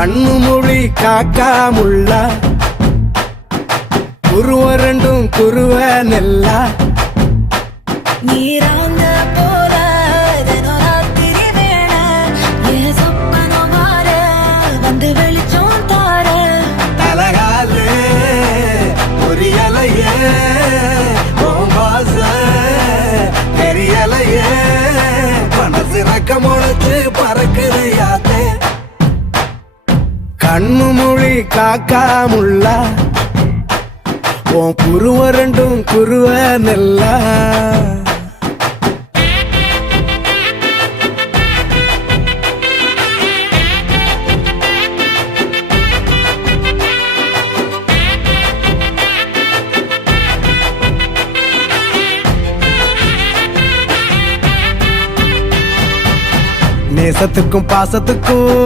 கண்ணு மொழி காக்காமுள்ள குருவ ரெண்டும் குருவ நெல்லா நீராங்க போல ராத்திரி வேண என் சொப்பனம் மாற வந்து வெளிச்சம் தார தலகாலு பொரியலையே ஓம்பாச தெரியலையே மனசு ரக்க முளைச்சு பறக்குதையாத்தே கண்ணு மொழி காக்காமுள்ள உன் குருவ ரெண்டும் குருவ நெல்லா நேசத்துக்கும் பாசத்துக்கும்